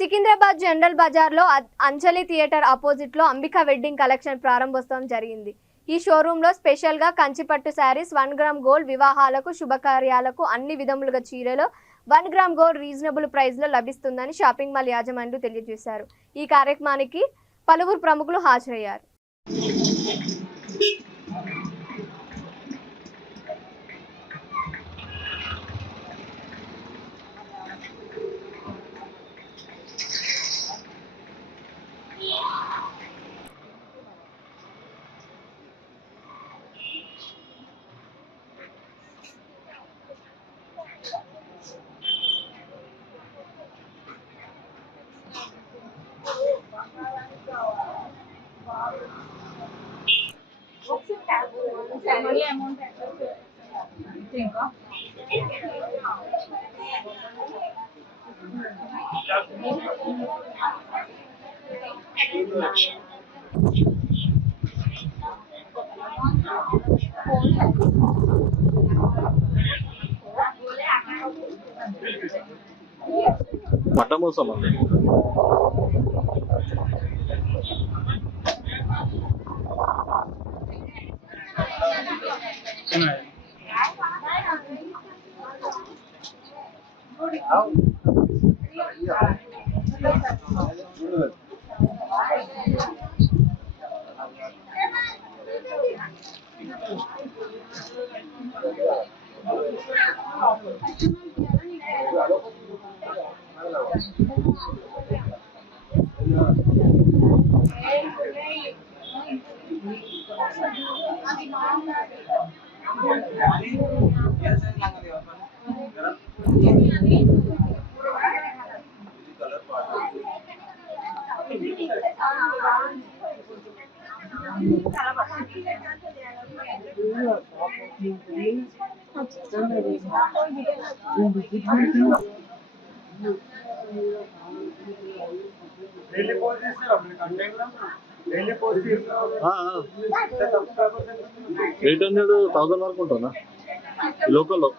Secunderabad general Bazar లో అంజలి theatre opposite లో Ambika wedding collection ప్రారంభోత్సవం జరిగింది. ఈ షోరూమ్ లో స్పెషల్ గా కంచిపట్టు శారీస్, 1 గ్రామ్ గోల్డ్, వివాహాలకు, శుభకార్యాలకు అన్ని విధములుగా చీరలు 1 గ్రామ్ గోల్డ్ రీజనబుల్ ప్రైస్ లో లభిస్తుందని షాపింగ్ మాల్ యాజమాన్యులు తెలియజేశారు. ఈ కార్యక్రమానికి పలువురు ప్రముఖులు హాజరయ్యారు. మటమోసం అండి. $800 వరకు ఉంటుందా లోకల్లో?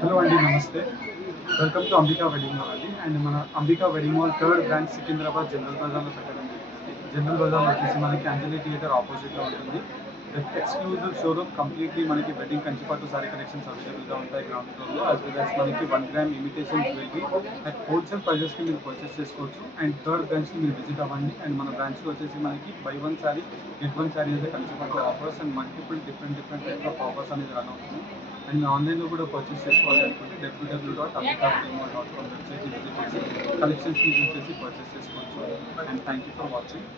హలో అండి, నమస్తే. Welcome to Ambika wedding mall అండి. అండ్ మన Ambika wedding mall third branch Secunderabad general బజార్లో పెట్టడం జరిగింది. జనరల్ బజార్లో వచ్చేసి మనకి అంజలి థియేటర్ ఆపోజిట్లో ఉంటుంది. ఎక్స్క్లూజివ్ షోరూమ్, కంప్లీట్లీ మనకి వెడ్డింగ్ కంచిపట్టు సారీ కలెక్షన్స్ అవైలబుల్గా ఉంటాయి గ్రౌండ్ ఫ్లోర్లో. యాజ్ వెల్ యాజ్ మనకి 1 gram imitation jewellery at wholesale ప్రైజెస్కి మీరు పర్చేస్ చేసుకోవచ్చు. అండ్ థర్డ్ బ్రాంచ్కి మీరు విజిట్ అవ్వండి. అండ్ మన బ్రాంచ్లో వచ్చేసి మనకి buy 1 శారీ get 1 శారీ అయితే Kanchipattu offers and multiple different types of offers అనేది రన్ అవుతుంది. అండ్ ఆన్లైన్లో కూడా పర్చేస్ చేసుకోవాలి అనుకుంటే www.ambikaweddingmall.com వెబ్సైట్ని విజిట్ చేసి కలెక్షన్స్ని యూజ్ చేసి పర్చేస్ చేసుకోవచ్చు. And thank you for watching.